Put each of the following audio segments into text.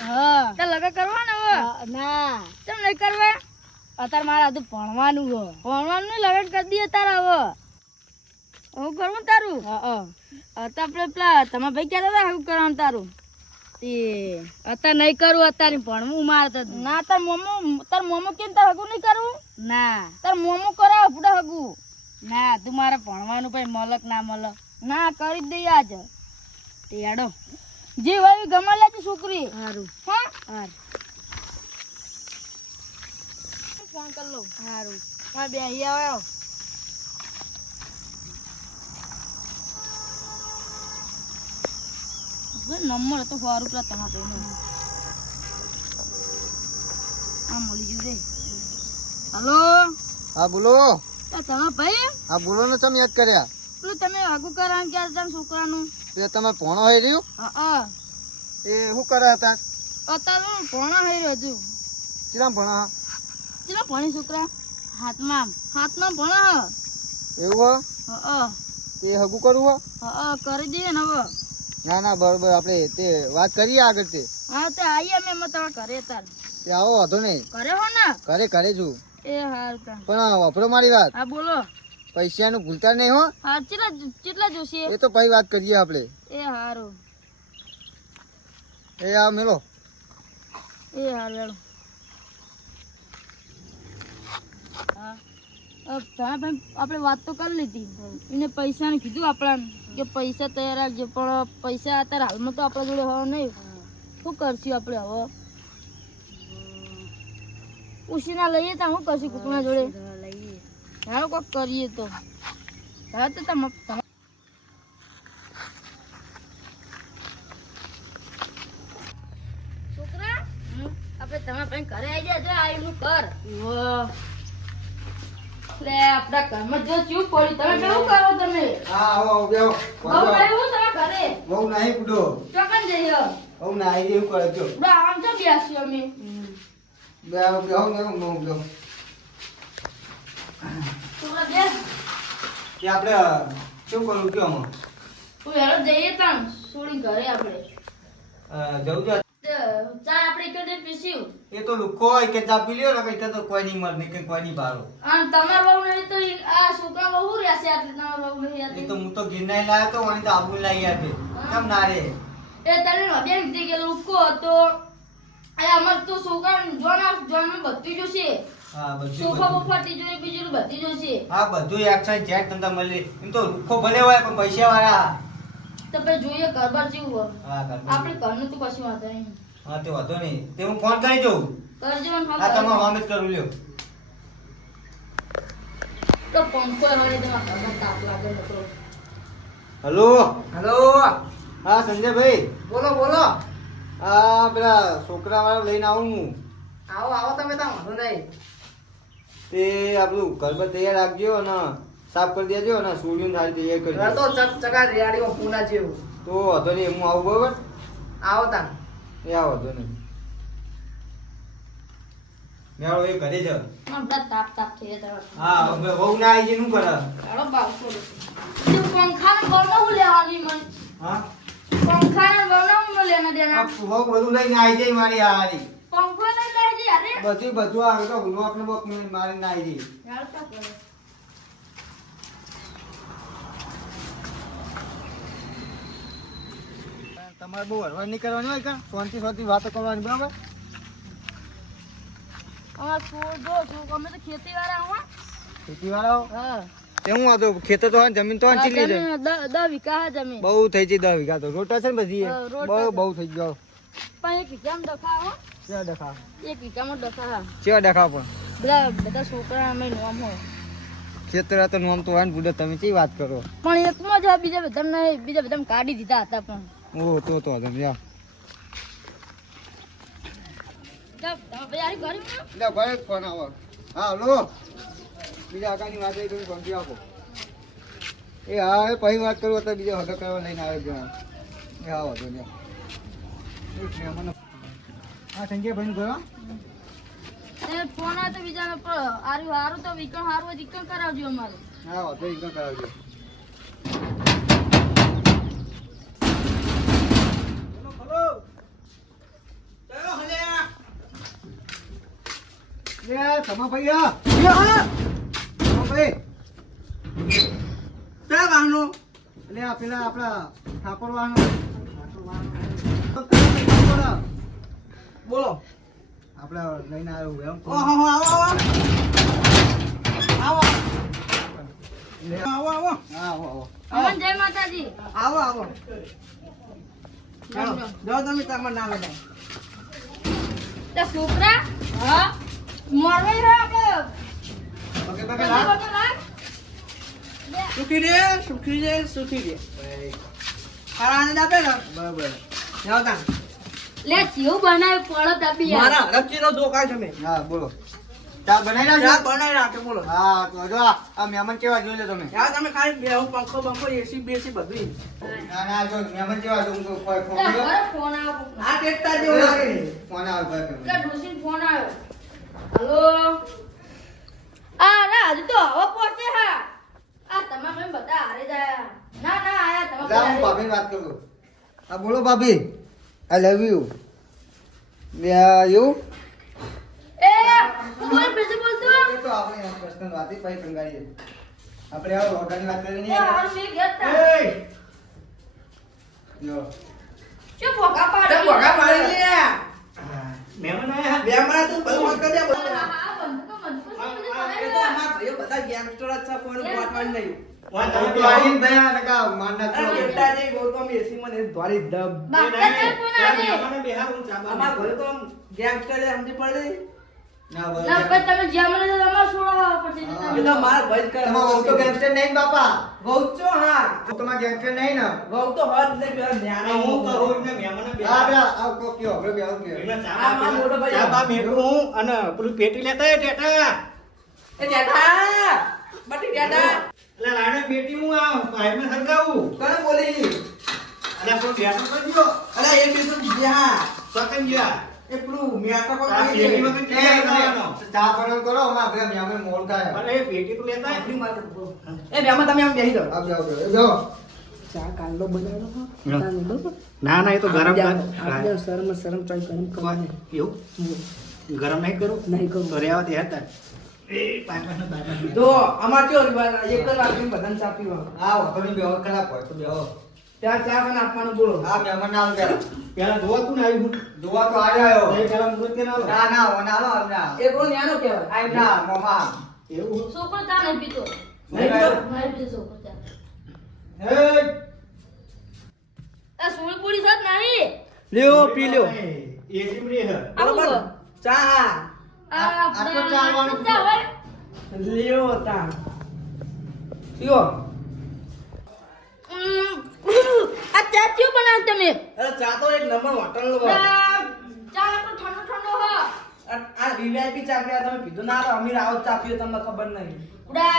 હા તે લગન કરવા ને હવે ના કેમ નહીં કરવા અત્યારે મારે હજુ ભણવાનું હો ભણવાનું નહીં લગન કરી દઈએ તારા હવે હું કરવું તારું આપણે પેલા તમારા ભાઈ કહેતા હતા હું કરવાનું તારું તે અત્યારે નહીં કરું અત્યારે ભણવું મારે તો ના તાર મોમો કેમ તાર હગું નહીં કરવું ના તાર મોમો કરાવ પૂરા હગું ના તું મારે ભણવાનું પછી મલક ના મલક ના કરી જ દઈએ આજ તે હેડો જે હોય ગમા લેતી છોકરી સારું હા સારું ફોન કરી લઉં સારું હા બે અહીં આવ્યો નંબર હતો 100 રૂપિયા તમારા ભાઈનો આ મળી ગયું રે હલો હા બોલો. તમારા ભાઈ હા બોલો ને, તમે યાદ કર્યા? પેલું તમે આગુ કરાવ ક્યારે તમે છોકરાનું તે તમે ભણો હોય રહ્યું હા એ શું કરે હતા? અત્યારે ભણા થઈ રહ્યો હજુ ચીરામ ભણા? ચલો ભણી છોકરા હાથમાં ભણા એવું હા તે હગું કરવું હા કરી દઈએ ને હવે ના ના બરોબર, આપણે તે વાત કરીએ આગળ. તે હા તો આવીએ અમે એમાં તમારા ઘરે તાર તે આવો વાંધો નહીં, ઘરે હો ને ઘરે છું. એ હારું તાર પણ વાપરો મારી વાત, હા બોલો પૈસાનું ભૂલતા નહીં હો. હા કેટલા જોશે એ તો પછી વાત કરીએ આપણે. એ હારું એ આ મેલો. એ હારું હા આપણે વાત તો કરી લીધી એને પૈસાને કીધું આપણાને કે પૈસા તૈયાર રાખજો, પણ પૈસા અત્યારે હાલમાં તો આપણા જોડે હવે નહીં. શું કરશું આપણે હવે? ઉશીના લઈએ તો શું કરશું કુટુંબના જોડે? લઈએ હારો કોક કરીએ તો હા તો તમે છોકરા આપણે તમારા ભાઈ ઘરે આવી જાય જો આવીનું કર લે આપડા ઘરમાં જો ચૂપ પડી તમે કેવું કરો તમે? હા આવો બેહો. બહુ નહીં તમે ઘરે બહુ નહીં બુડો, ચોકન જઈએ બહુ નહીં એવું કરે જો. બા આમ તો બેસ્યો અમે બેહો બેહો બેહો. છોકરા બેસ કે આપણે શું કરવું કે આમાં? તું હેરો જઈએ તાન છોડી ઘરે આપણે જવું છે. ચા આપણે એકડે પીસ્યું એ તો લુખો હોય કે ચા પી લ્યો ને, કઈ તો કોઈ નહીં મર કે કોઈ નહીં ભારો. અને તમાર બહુ નહીં તો આ છોકરા બહુ રહેશે આટલે તમાર બહુ નહીં એ તો હું તો ગિરનાર લાવ્યો તો વળી તો આબુ લાવી આપે કેમ ના રે? એ તને બેન કીધી કે લુકો હતો એ અમાર તો છોકરા જોન બધું જોશે હા બધું સોફા બધું. બોફા તિજોરી બીજું બધું જોશે હા બધું એક્શન જેટ તમને મળી. એમ તો લુખો ભલે હોય પણ પૈસા વાળા. તો પછી જોઈએ ઘરબાર જેવું હોય હા કરજો. આપણે ઘરનું તો કશું વાંધો નહીં હા તે વાંધો નહીં, તે હું ફોન કરી જોઉં. કરજો ને હા તમારે હોમ જ કરું લ્યો. તો પંખો હોય તમારા ઘરમાં તાપ લાગે નકરો હલો હેલો, હા સંજયભાઈ, બોલો બોલો. આ પેલા છોકરા વાળા લઈને આવું હું. આવો આવો તમે ત્યાં વાંધો નહીં. તે આપણું ઘર પર તૈયાર રાખજો અને સાફ કરી દેજો અને સૂર્યને સારી તૈયાર કરી ઘર તો દેજો. ચકચકા રેડીઓ પૂના જેવું. તો વાંધો નહીં, હું આવું બરોબર? આવો તાં. એ આ વાંધો નહીં. મેળો એ ઘરે જ. બધા તાપ થઈ જતા હા હવે વહુ ના આવી શું કરે? ચાલો બાવસો જે પંખાને બનાવું લેવાની મને હા પંખાને બનાવું લેના દેના આ વહુ બધું લઈને આવી જાય મારી હારી. પંખો નહીં લઈ જઈ અરે બધું આવે તો લોક ને બોક મારીને આવી જાય. ચાલતા કરે તમારે બહુ હરવા નહીં કરવાની હોય કા, શાંતિ વાતો કરવાની બરાબર? અમાર છોડ જો અમે તો ખેતી વાળા હું ખેતી વાળાઓ હા તે હું વાંધો, ખેતર તો હોય ને, જમીન તો હોય ને, ચીલી છે. 10 વીઘા હે જમીન બહુ થઈ જાય 10 વીઘા તો. રોટા છે ને બધી હા, રોટા છે. બહુ થઈ ગયો. પણ એક વીઘામાં ડખા હો કેવા ડખા? એક વીઘામાં ડખા હા કેવા ડખા પણ? બધા છોકરા અમે નોમ હોય ખેતર તો નામ તો હોય ને બુડો, તમે કેવી વાત કરો? પણ એકમાં જ આ બીજા બધા નહીં, બીજા બધા કાઢી દીધા હતા પણ ઓહ તો વાંધો નહીં. ભાઈ ઘરે લે ભાઈ ફોન આવો. હા હલો, બીજા આકાની વાત એ તમે સમજી આપો. એ હા એ પછી વાત કરું તો બીજા હગા કરવા લઈને આવે ગયા. એ હા વાંધો નહીં. હા સંજયભાઈ ગયો. ફોન આવે તો બીજા હારું તો વિકણ હારું હોય વિકણ કરાવજો અમારું હા વાંધો નહીં, કરાવજો. લે તમા ભાઈ આ તમા ભાઈ ક્યાં વાહનો લે આ પેલા આપણા ઠાકોર વાહનો બોલો આપણે લઈને આવ્યો એમ કહું. ઓહો આવો આવો લે આવો આવો હા આવો આવો અમન જય માતાજી. આવો આવો જાઓ જાઓ તમે તમાર નામ લગાવ તે છોકરા હા મોરવાઈ રહ્યો પગે આપણે પગે લાગ સુખી રે સુખી રે સુખી રે આરાને દાબે ને બરાબર જાઓ તા લે જીવ બનાવે પડત આપી યાર. મારા રચીનો દોકાય તમે હા બોલો ચા બનાવી ચા નાખજો બનાવી રાખે બોલો હા તો જો આ મહેમાન કેવા જોઈ લે તમે યાર તમે ખાલી બેહો પંખો બંખો એસી બેસી બધું ના ના જો મહેમાન કેવા જો હું કોઈ ફોન લે, કર્યો ઘરે ફોન આવ્યો. આ ટેકતા જેવું લાગે ને ફોન આવે ભાઈ લે, ડોશીનો ફોન આવ્યો. હલો આ ના હજુ તો હવે પહોંચે હા આ તમારા ભાઈ બધા હારે જ આયા. ના ના આયા જા હું તમારા ભાભી વાત કરું હા બોલો ભાભી આઈ લવ યુ લે યુ એ તું બોલ બીજું બોલતો એ તો આપણે પર્સનલ વાત ही પછી સંગાડીએ આપણે આવો હોટલની વાત કરી એ નહીં હારું મેં ઘેર તા. જો શું ભોગા પાડે? તે ભોગા પાડી લે મહેમાન આયા મહેમાન તું બધું વાત કરી દે હા, હા, બંધ તો બધું આ બનાવ્યું. તો અમાર ભાઈઓ બધા ગેંગસ્ટર જ છે કોઈ વાટવાનું નહીં હું તો આવીને ભયા નકા માર અરે નાખો બેટા જે ગૌતમ એસી મને ધોરી દબ બાકા નહીં બનાવે. અમાર ઘરે તો ગેંગસ્ટર સમજી પડે ના ના, બોલો પછી તમે જ્યાં મને તો તમારે છોડાવવા પડશે. હા. એ તો માર ભાઈ કરે તમારો વહુ તો ગેંગસ્ટર નહીં ને બાપા વહુ છો હા તમારા ગેંગસ્ટર નહીં ને વહુ તો હદ નહીં પેલા ન્યાનો હા બે આવ કો કયો હવે બે આવ કયો આ માર મોટો ભાઈ એ જેઠા બટી જેઠા કોને બોલી અલા એ બી તો જ્યાં એ પેલું મિયાટા પર ચા પાણી કરો અમાર આપણે મહેમાન મોડ થાય આપણી માર એ બેમાં તમે આમ બેહી જાઓ આવ જાવ જાવ ચા કાંદો બનાવેલો ના ના એ તો ગરમ આપણે શરમ શરમ ચાઈ ગરમ કરવાની એવું ગરમ નહીં કરું નહીં કરું તો રેવા દે હતા એ પાછળ તો અમાર કેવો રિવાજ એક જ વાગીને બધાને ચા પીવા હા હોટલની બેહો ખરાબ હોય તો બેહો ત્યાં ચા પણ આપવાનું બોલો હા મહેમાન નામ કે પેલા ધોવા તું ને આવ્યું દુઆ તો આવ્યો એ પેલા મુરત કે ના ના ના ઓનાલો ના એ બહુ ન્યાનો કહેવાય આઈ ના મોમા એવું છોકરો ચા નહીં પીતો. નહીં પીતો? નહીં પીતો છોકરો ચા. હે આ સોળી પૂરી થાત નહીં. લ્યો પી લ્યો એ જીમરી હે આવું બરોબર કર. ચા આટલું ચાલવાનું. ચા હોય. લ્યો તા પીઓ આ ચા ક્યું બનાવ તમે? અરે ચા તો એક નંબર હોટલ નો ચા આપણો ઠંડો ઠંડો હા. આ વીવીઆઈપી ચા પીવા તમે પીધું ના તો અમીર આવો ચા પીઓ તમને ખબર નહીં ઉડા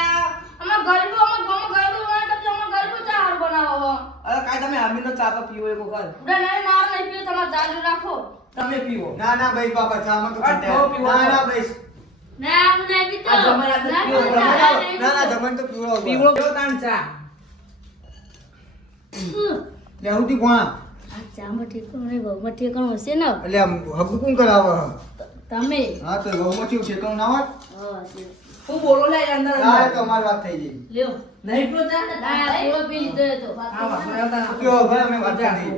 અમાર ગરીબો અમાર ગામમાં ગરીબો બનાવે તો અમાર ગરીબો ચા હારું બનાવો. અરે કાઈ તમે અમીર નો ચા તો પીવો એક વખત ઉડા નહીં માર નહીં પીવો તમારે ચાલુ રાખો. તમે પીવો ના ના ભાઈ બાપા ચામાં તો આ કંટાળે. ઠો પીવો ના તો. ના ભાઈ ના હું નહીં પીતો. આ જમાઈ રાતે ના, પીવો, ના, જમાઈ ના, નહીં ના ના પીતો. જમણ તો પીવો પીવો કેવો તાન ચા લે હું થી કોણ આ ચામાં ઠેકાણું નહીં, ઘઉંમાં ઠેકાણું હશે ને? એટલે આમ હગ કોણ કરાવે તમે હા તો ગૌમાં થયું ઠેકાણું ના હોય હા, છે. હું બોલો લે અંદર હા એ તો અમારી વાત થઈ ગઈ લ્યો. નહીં પીવો ચા ના, થોડો પી લીધો એ તો. હા વાપરો કયો ભાઈ અમે વાત કરી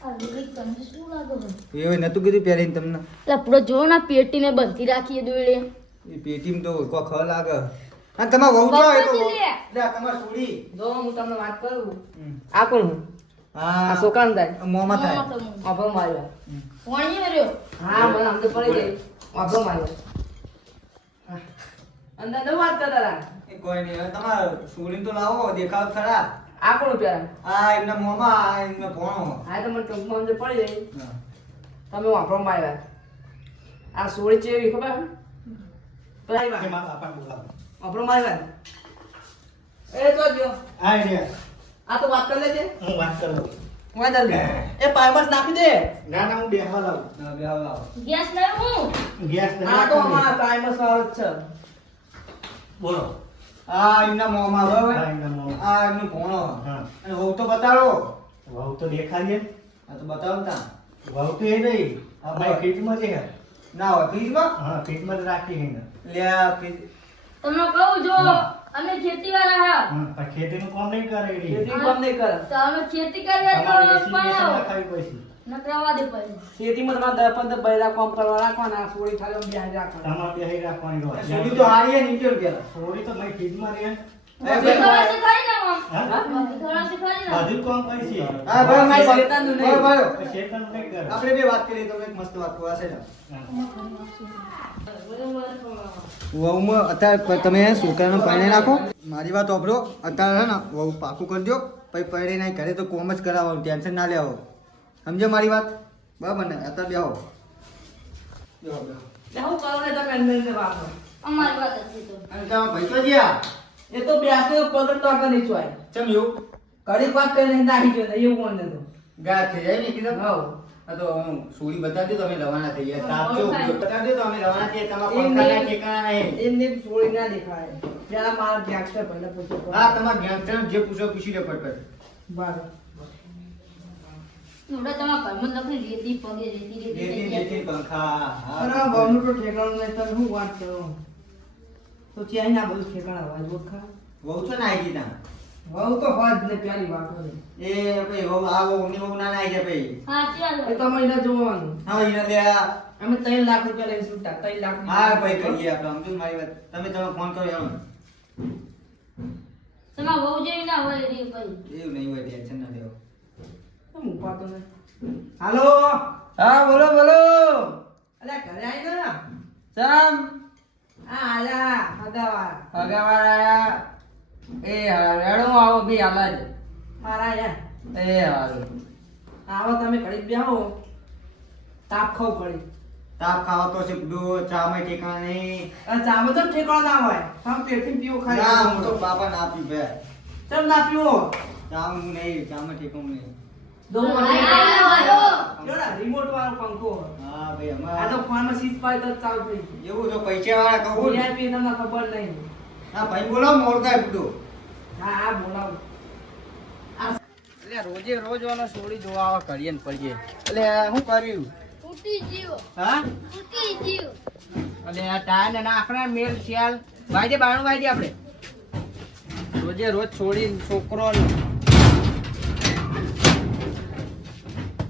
આ વિવેક તમને શું લાગે છે? એવું નતું કીધું પહેરીને તમને લપડો જો ના પેટીને બંધી રાખીએ દોડે. એ પેટીમાં તો કોઈ ખ લાગે હા તમાર વહુ તો એ તો વહુ લે. લે તમાર સુડી જો હું તમને વાત કરું આ કોણ હા આ સોકાન થાય મોમાં થાય મોમાં તો વાપરો માર્યો વણીએ રહ્યો. હા મને આમ તો પડી ગઈ વાપરો માર્યો અંદર તો વાત કરતા હતા એ કોઈ નહીં હવે તમાર સુડી તો લાવો દેખાવ ખરા આ કોણ પ્યારા આ એમના મોમાં આ એમના ભોણો હા તો મને ટૂંકમાં અંદર પડી ગઈ હા. તમે વાપરો માર્યા આ સોળી ચેવી ખબર પેલા એમાં બાપા બોલાવો વાપરો માર્યા એ તો જો આ રે આ તો વાત કરી લેજે હું વાત કરું હું અંદર એ પાઇપસ નાખી દે ના ના હું બેહવા લાવું ના બેહો લાવો ગેસ નહીં હું. ગેસ નહીં આ તો નાખવાનું. અમારા પાઇપસ વાળો જ છે બોલો આ એમના મોમાં બરાબર હા, એમના મોમાં. આ એમનું ભોણો હા અને વહુ તો બતાડો વહુ તો દેખાડીએ આ તો બતાવો ને તા વહુ તો એ નહીં હા, અમારી બસ. ફીટમાં છે ના હોય ફ્રીજમાં હા ફ્રીજમાં જ રાખી હે ને. લે આ ફ્રીજ તમને કહું જો અમે ખેતી વાળા હા પણ ખેતીનું કામ નહીં કરે એરી. ખેતી કામ નહીં કરે. તો અમે ખેતી કરીએ તમારે તો એસી પણ બેસી નખાવી પડશે. નકરવા દે પછી ખેતીમાં તમારે 10-15 બૈરા કામ કરવા રાખવાના, આ સોળી ખાલી આમ બેસી રાખવાના. તમારે બેસી રાખવાની રહો. સોડી તો હારી હે નીચે પેલા સોડી તો મેં ફ્રીજમાં રહે. થોડા સે ખાઈ ને આમ હા? થોડા સે ખાઈ ને બધું કામ કરશે. હા ભાઈ મારી શેતાનનું નહીં. ભાઈ શેતાનનું નહીં કરે. આપણે બે વાત કરીએ તો એક મસ્ત વાત કહું છે ને વહુમાં અત્યારે તમે છોકરાને પરણે નાખો મારી વાત સાંભળો અત્યારે હે ને વહુ પાકું કરજો પછી પરણે નહીં ઘરે તો કોમ જ કરાવવાનું ટેન્શન ના લેવો સમજો મારી વાત બરાબર ને અત્યારે બેહો બેહો બેહો એટલે હું કરો ને તમે અંદર ને વાપરો. અમારી વાત હતી તો અને તમે ભાઈ તો જ્યાં એ તો બેસી પગડ તો આગળ નીચો આય. ચમ એવું ઘડીક વાત કરીને નાહી ગયો ને એવું કોણ નતું. ગાય થઈ જાય ને કીધું હાઉ. આ તો હું સોડી બતાવી દઉં તો અમે રવાના થઈ ગયા તાપજો બતાવી દઉં તો અમે રવાના થઈએ તમારા એમ પંખાના નહીં. ઠેકાણા નહીં એમને સોળી ના દેખાય. પેલા મારા ગેંગસ્ટર પહેલા પૂછો. હા તમારા ગેંગસ્ટર જે પૂછો પૂછી લે પટ બરાબર. થોડા તમારા ઘરમાં લખી રેતી પગે રેતી લેતી લેતી પંખા અરે આ બહુનું તો ઠેકાણું નહીં, તમે શું વાત કરો? તો ક્યાંય ના બધું ઠેકાણા હોય ઓળખા. વહુ છો ને આવી ગઈ ત્યાં વહુ તો હોય જ ને પ્યારી વાત હોય. એ ભાઈ વહુ આ વહુની વહુ ના આવી જાય ભાઈ હા ચાલો એ તમે એને જોવાનું. હા એને લે અમે 3 લાખ રૂપિયા લઈને છૂટા. 3 લાખ ની. હા ભાઈ કરીએ આપણે સમજો મારી વાત તમે ફોન કરો એમ તમારા વહુ જેવી ના હોય રે ભાઈ એવું નહીં હોય ટેન્શન ના લેવો કેમ ઉપાડતો નહીં? હાલો. હા બોલો બોલો. અલ્યા ઘરે આઈ ને સમ. હા આયા હગાવા ભગવાન એ રેડો આવો બી હાલ જ મારા આયા. એ હાલો આવો તમે ઘડીક બેહો. તાપ ખાવ પડી. તાપ ખાવા તો છે બધું ચામાં ઠેકાણા નહીં અને ચામાં તો ઠેકાણો ના હોય. તમે પેટથી પીવો ખાઈ. ના હું તો બાપા ના પી બે ચમ ના પીવો? ચામ હું નહીં ચામાં ઠેકાણું નહીં દો જોડા રિમોટ વાળો પંખો. હા ભાઈ આ અમાર તો ફોનમાં સ્વિચ પાડી તો ચાલુ થઈ ગયું. એવું જો પૈસા વાળા કહું ને. VIP તમને ખબર નહીં. હા ભાઈ બોલો મોડ થાય બધું હા હા બોલાવો. એટલે રોજે રોજ વાળો સોડી જોવા આવા કરીએ ને પડીએ એટલે શું કર્યું તૂટી જીવ હા તૂટી જીવ એટલે આ ટાયર ને નાખણા મેલ શિયાલ વાજે બાણું વાજે આપણે રોજે રોજ છોડી છોકરો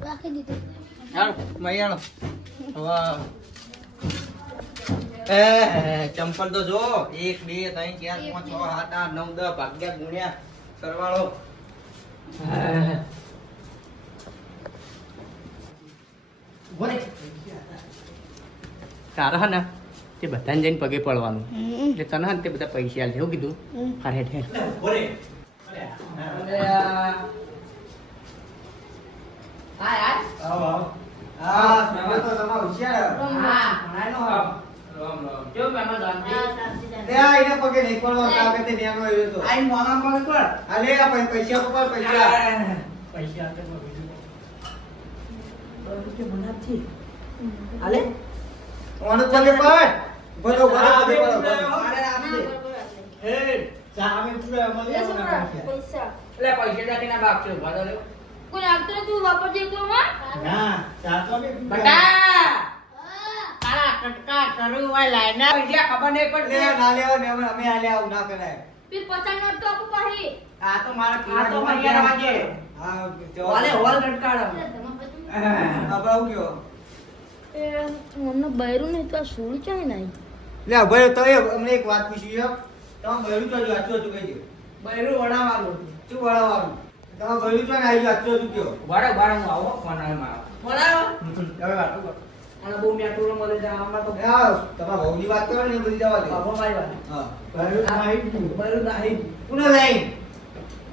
રાખી દીધું હાલ મૈયાળો હવે ચંપલ તો જો 1 2 3 4 5 6 7 8 9 10 ભાગ્યા ગુણ્યા સરવાળો બોલે. તારા હે ને તે બધાને જઈને પગે પડવાનું એટલે તને હે ને તે બધા પૈસા આલ એવું કીધું હારે ઠેર બોલે. અને હાય હાય. આવો આવો. હા તમે તો તમાર હોશિયાર હા ભણાયલો હો. કેવું મહેમાન જાનતી? લે આ એને પગે નહીં પડવા કાકે તે નેનો આવ્યો તો આઈ મોના પર કર. આ લે આ પૈસા ઉપર પૈસા પૈસા આપે તો બીજું. હાલે. ઓનો પગે પડ બોલો બોલો પગે પડો અરે આપી દે. એ ચા અમે પૂરા અમારે લે આવવાના છોકરા છે. પૈસા એટલે પૈસા જાતી ના બાપ છે ઉભા તો રહ્યો. કોઈ આપતો નથી હું વાપરજે એકલો હા ના ચા તો અમે પૂરા. બટા તારા કટકા કરું હોય લાઈના પૈસા ખબર નહીં લે પડતી. ના લેવા ને અમે આલે આવું ના કરાય પી 50 નોટ તો આપું પાહી આ તો મારા આ તો મૈયા વાગે. હા વાલે હોલ કટકાડો. આ બાઉ કયો એ મને બૈરું નહીં તો આ સોળી ચાય નહીં લે ભાઈ તો અમને એક વાત પૂછી છે તમે બૈરું તો આચું આચું કહી દો બૈરું વડાવાનું. શું વળાવવાનું તમે બૈરું તો ને આવી આચું આચું કયો વાડે વાડે હું આવો ફોન આવે મારો. વડાવો. હવે વાતો કર. અને બહુ મેટરો મળે છે આમાં તો હા તમારા ભાવની વાત કરો ને એ બધી જવા દે બાબો મારી વાત. હા બૈરું તો આવી ગયું. બૈરું નહીં. કોને લઈ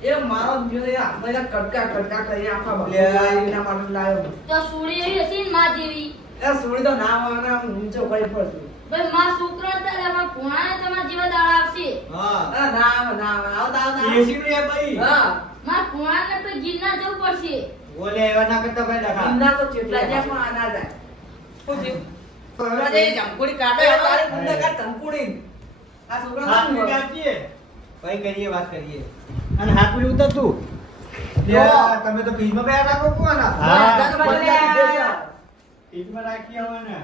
એ મારો જો એ આમાં કટકા કટકા કરી આખા લે. એના માટે લાવ્યો. તો સોળી એવી હતી ને માં જેવી એ સોળી તો ના આવે હું ઊંચો કરી પડતું. ભાઈ માં છોકરા હતા એટલે માં ભોણાને તમારા જેવા દાડા આવશે હા અરે ના આવે ના આવે આવતા આવતા એસી નું એ ભાઈ. હા માં ભોણાને તો ગિરનાર જવું પડશે બોલે એવા ના કરતા ભાઈ લખા ઇન્દા તો ચેટલા જ્યાં પણ આના જાય. શું થયું? અરે એ જંકુડી કાઢે તારી બુંદા કાઢ જંકુડી. આ છોકરા હાથ શું નું કરે? કાઢીએ. ભાઈ કરીએ વાત કરીએ અને હાથ નું ઉતર તું. લે તમે તો ફ્રીજમાં બેઠા રાખો કોના હા. બધા તો બધા લઈ આવ્યા. ફ્રીજમાં રાખી આવવાના.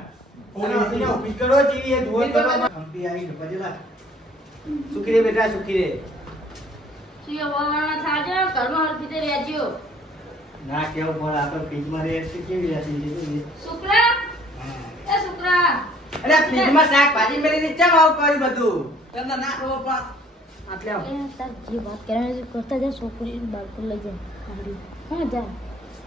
ફોન આપીને ઓફિસ કરો જેવી એ જુઓ કરો કંપની આવી છે પછી લાગ સુખી રે બેટા સુખી રે શું એ વાવાના થાજો ઘરમાં હરખીતે રહેજો. ના કેવું પણ આપણે ફ્રીજમાં રહે છે કેવી હતી શુક્રા એ શુક્રા અરે ફ્રીજમાં શાકભાજી મેળીને ચમ આવું કર્યું બધું તમને ના ખબર પણ આટલે આવો. એ તાર જે વાત કરવાની છે કરતા જા છોકરી બાળકો લઈ જાય હા જા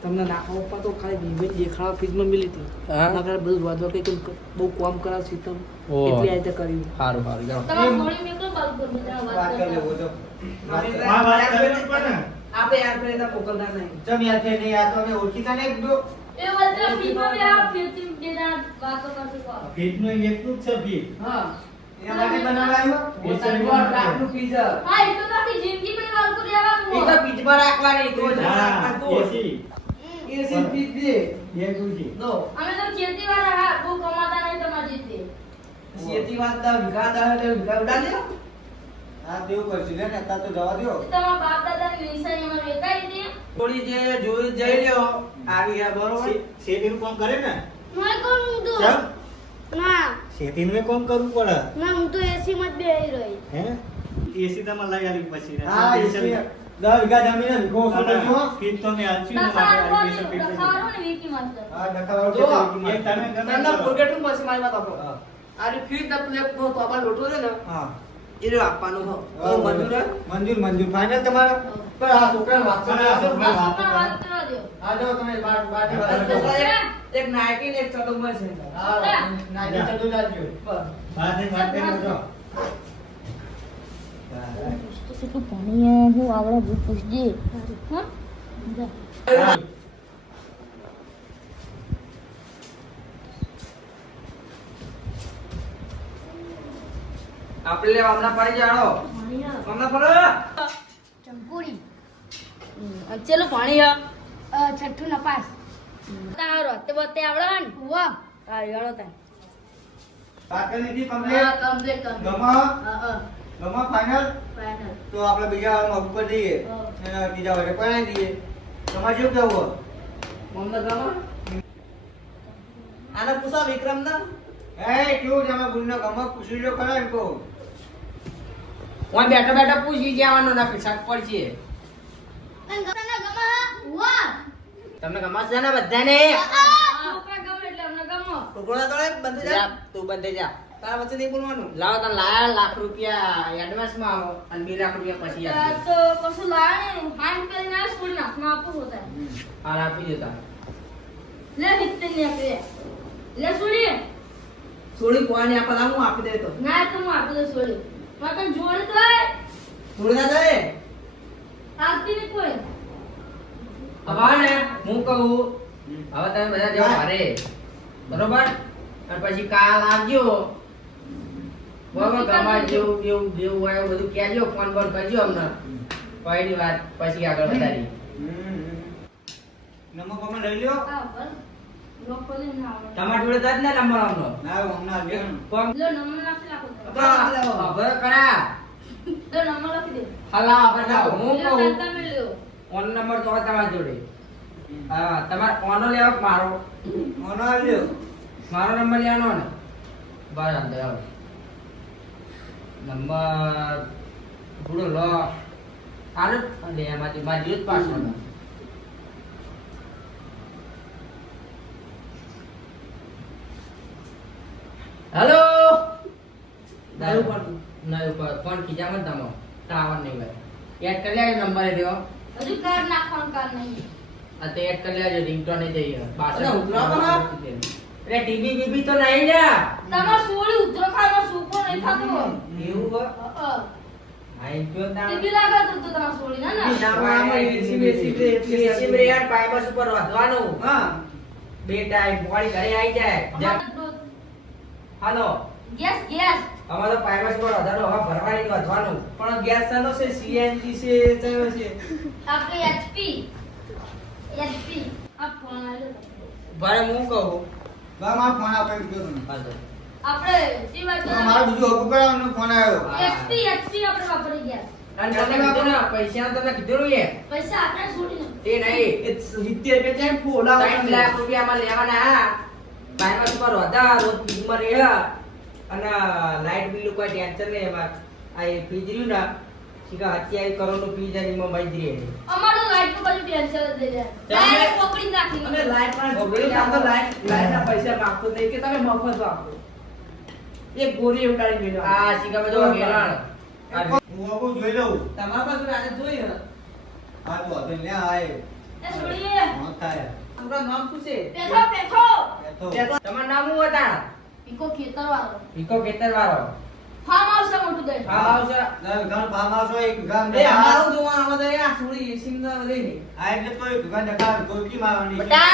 તમને નાખવા ઉપર તો ખાલી વિવેક દેખાડવા ફ્રીજમાં મિલી હતી નકર બધું વાદવા કઈ બહુ કામ કરાવ સીતમ ઓહ. એટલી આ રીતે કર્યું સારું સારું જાઓ. તમારે થોડી મેકલો બાળકો બધા વાત વાત કરી લેવો કરતા તો હા વાત કરવી પણ આપણે યાર કરે તો મોકલતા નહીં. ચમ યાર છે નહીં આ તો અમે ઓળખીતા નહીં બધું એ વચ્ચે ફીમાં બે આ ફીરથી બે જણા વાતો કરશે કો ફ્રીજનું એકલું જ છે ફ્રીજ હા એના માટે બનાવડાવ્યો એ સનવોટ રાખનું ફ્રીજ હા એ તો આખી જિંદગી પછી વાતો રહેવાનું એ તો ફ્રીજમાં રાખવાની તો જ હા રાખવાનું તો એસી એસી ફ્રીજ દે એકલું છે લો અમે તો ખેતી વાળા હા બહુ કમાતા નહીં તમારી રીતે શેતી વાત દા વિઘા દા એટલે વિઘા ઉડાડ્યો હા તેવું કરશું લે ને અત્યારે તો જવા દ્યો તમારા બાપ દાદાની નિશાનીમાં વેચાઈ હતી થોડી જે જોઈ જઈ લ્યો આવી ગયા બરોબર શેતીનું કામ કરે ને નહીં કરું તો ચમ ના શેતીનું કામ કરવું પડે ના હું તો એસી માં જ બેહી રહી હે એસી તમારે લઈ આવી પછી ને. હા એસી 10 વીઘા જમીન વિકો ઓછો કરજો ફીટ તો મેં આલશું ને દખાડો માટે આવી પૈસા ફીટ દખાડો ને વીકી માસ્ટર હા ડખાવાળો જો, કેટલી એક તમે ગમે તમને તો. ફોરગેટું પછી મારી વાત આપો હા. આની ફ્રીજ ના પ્લેટ નો તો આપણા લોટો છે ને હા એ રહ્યો આપવાનું હો તો મંજૂર હે? મંજૂર ફાઇનલ તમારો પર આ છોકરાને વાત કરો હા, છોકરાને વાત બસમાં વાત કરવા દો આ જો તમે બાટી હા, વાત કરો એક નાઇકી ને એક ચડુમાં છે હા નાની ચડો જાજો બાદની વાત કરી જો તો કેટલું ભણી હું આવડે બહુ પૂછજે હા જા આપણે હમણાં પડી જાડો ભણી હમણાં પડો ચંપુડી ચલો પાણી હા છઠ્ઠું નપાસ તારો તે બતે આવડે ને વાહ હા યાળો તા વાત કરી દીધી હા કમ્પ્લીટ કમ્પ્લીટ કમ્પ્લીટ ગમા હા ગમા ફાઇનલ ફાઇનલ તો આપણે બીજા વારમાં ઉપર જઈએ અને બીજા વારે પણાઈ દઈએ તમારે શું કેવું મોહમ્મદ રામા આને પૂછા વિક્રમ ના એ કેવું તમે ગુણનો ગમા પૂછી લો ખરા એમ કહું ઓય બેઠા બેઠા પૂછી જવાનો ના પૈસા પડશે તમને ગમાસ છે ને બધાને છોકરા ગમે એટલે અમને ગમો ટુકડા તો બંધ જા તું બંધ જા તારા વચ્ચે નહીં બોલવાનું લાવ તને લાયા લાખ રૂપિયા એડવાન્સ માં આવો અને 2 લાખ રૂપિયા પછી આપી તો કશું લાવે ને હાન કરીને આ સ્કૂલ નાખમાં આપવું હોતા હાલ આપી દેતા લે હિત્તે ને આપે લે છોડી થોડી કોઈને આપલા હું આપી દેતો ના તો હું આપી દઉં છોડી માં તને જોડે તો આય થોડી ના દે આવતી ને કોઈ હવે ને હું કહું હવે તમે બધા જેવા મારે બરોબર અને પછી કાલ આવજો બરોબર ગમા જેવું જેવું જેવું હોય એવું બધું કહેજો ફોન બોન કરજો અમને પહેલી વાત પછી આગળ વધારી નમક અમે લઈ લ્યો આ બસ લોકોને ના આવડે તમારા જોડે જ ને નંબર આમનો ના હમણાં લ્યો ફોન લો નંબર નાખી નાખો હવે કરા લો નંબર લખી દે હલા હવે ના હું લો કહું તાતા મે લ્યો ફોન નંબર તો તમારા જોડે હા તમારે ઓનો લેવો કે મારો ઓનો લ્યો મારો નંબર લેવાનો ને બસ અંદર આવો નંબર પૂરો લો આને લે એમાંથી મારી જ પાસવર્ડ હેલો નયું પણ નયું પર ફોન ખીજામાં તમો ટાવર નહીં ભાઈ એડ કરી લે નંબર એ રહ્યો હજુ કાર્ડ નાખવાનું કાર્ડ નહીં આ તે એડ કરી લેજો રિંગટોન એ જઈએ પાછળ અરે ઉતરાવ તો હા. અરે ટીવી બીબી તો નહીં ને તમાર સોળી ઉત્તરાખંડમાં સૂકો નહીં થતો એવું હો હા આઈ ગયો તા ટીવી લાગે તો તમાર સોળી ના ના ના ભાઈ એસી બેસી તે એસી મે યાર પાઇપસ ઉપર વધવાનું હા બે ટાઈમ બોડી ઘરે આવી જાય હાલો ગેસ ગેસ અમાર તો પાઇપસ પર વધારો હવા ભરવાની વધવાનું પણ ગેસ સાનો છે સીએનજી છે ચાયો છે આપણે એચપી આ ફોન આવ્યો ભાઈ હું કહું બા મારો ફોન આપે ગયો તમે હાલો આપણે જી વાત મારો બીજો હકુ કરાવવાનો ફોન આવ્યો એચપી આપણે વાપરી ગયા અને તમે કીધું ને પૈસા તમે કીધું ને એ પૈસા આપણે છોડીને એ નહીં 70 રૂપિયા ચાઈ ફોલા 3 લાખ રૂપિયા માં લેવાના બાયમાં ઉપર હતા રોજ ફ્રીજમાં રહે અને લાઈટ બિલ કોઈ ટેન્શન નહીં એમાં આ એ ફ્રીજ રહ્યું ને શીખા 27 કરોડનું ફ્રીજ અને એમાં મજરી રહે અમારું લાઈટ નું બધું ટેન્શન જ દે ડાયરેક્ટ પકડી નાખી અને લાઈટ માં લાઈટના પૈસા માંગતો નહીં કે તમે મફત વાપરો. એક ગોરી ઉડાડી મેળવો. આ શીખા બધું ગેલાણ હું આવું જોઈ લઉં તમારા પાસે આજે જોઈ ને હા તો હવે લે આય એ છોડીએ હા થાય તમારું નામ શું છે? પેઠો પેઠો તો તમારું નામ શું હતા ઈકો ખેતર વાળો ભીકો ખેતર વાળો ફાર્મ હાઉસ છે મોટું દે હા આવશે ના ઘર ફાર્મ હાઉસ હોય એક ગામ એ અમારું જોવા આવે તો આ છોડી એસી માં લઈને આ એટલે તો એક ગામ દેખા ગોલકી મારવાની છે બટા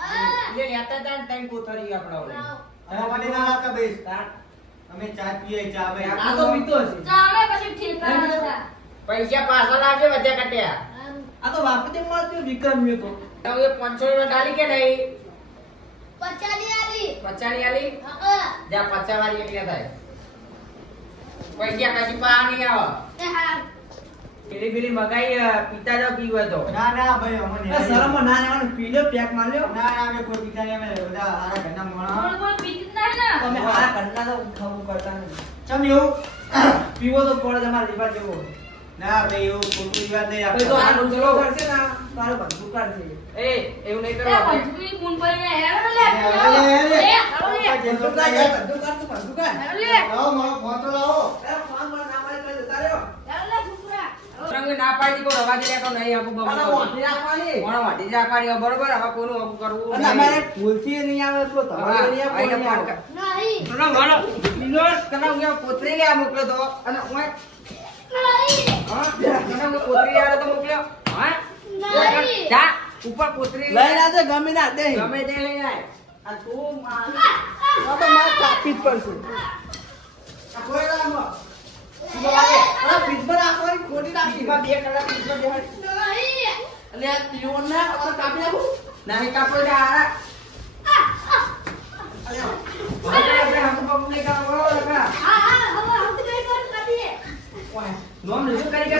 હા એટલે લેતા તા ને તઈ કોથળી આપડા ઓલે અમારા માટે ના રાખતા બેસ અમે ચા પીએ ચા ભાઈ આ તો પીતો છે. ચામે પછી ઠેકા હતા પૈસા પાછા લાવજે વધ્યા કટ્યા આ તો વાપરે તે મળતો વિક્રમ મે તો તો એ 500 રૂપિયા ડાલી કે નહીં પચાલી આલી 50 ની આલી હા જા 50 વાળી એટલે થાય પૈસા કશી પા નહીં આવે એ હા પેલી પેલી મગાઈ પીતા જાવ પીવે તો ના ના ભાઈ અમને આ શરમ ના લેવાનું પી લો પેક માર લ્યો. ના ના અમે કોઈ પીતા નહીં અમે બધા આરા ઘરના મોણા કોઈ પીતી જ નહીં ને તમે આ કંડા તો ખાવું કરતા નહીં. ચમ એવું પીવો તો પડે તમારે રીવા જેવો. ના ભાઈ એવું ખોટું વાત નહીં પછી તો આ આપણે રોજરો કરશે ને તારો બંધુ કાઢશે. એ એવું નહીં એ કરવાનું બંધુની ગુણ પડીને હેરાન લે લે, લે, લે. હાલો લે બંધુ કાઢ યાર, બંધુ કાઢ તો બંધુ કાઢ. હાલો લે લાવો મારો ફોન તો લાવો એ ફોન પર ના પાડે તો જતા રહ્યો. હાલો લે છોકરા રંગ ના પાડી કો રવા દે તો નહીં આપું આને બબુ વાંઢી રાખવાની. કોણ વાટી રાખવાની બરોબર હવે કોનું આપું કરવું અને અમારે ભૂલથી નહીં આવે તો તમારે નહીં આવે, આઈને નહીં આવે. ફોન કર. નહીં તને મારો બીજો તને હું પોતરી લે મોકલ્યો તો અને હું નહીં હા તને હું પોતરી આલે તો મોકલ્યો હા નહીં જા ઉપર પોતરી લઈ લાજે ગમે ના દે. ગમે તે લઈ આય આ તું આ તો મારે કાપી જ પડશે. આ કોઈ ના આમાં. આ પીઠ પર રાખવાની ખોટી રાખી. પીવા 2 કલાક પીવા બેહાડ નહીં અને આ તીઓન ના આ કાપી નાખું. નાની કાપો જા આરા અરે આપણે હમ પગ નહીં કાપો લખા હા હા હવે હમ તો કઈ કર કાઢીએ નોમ રજૂ કરી કે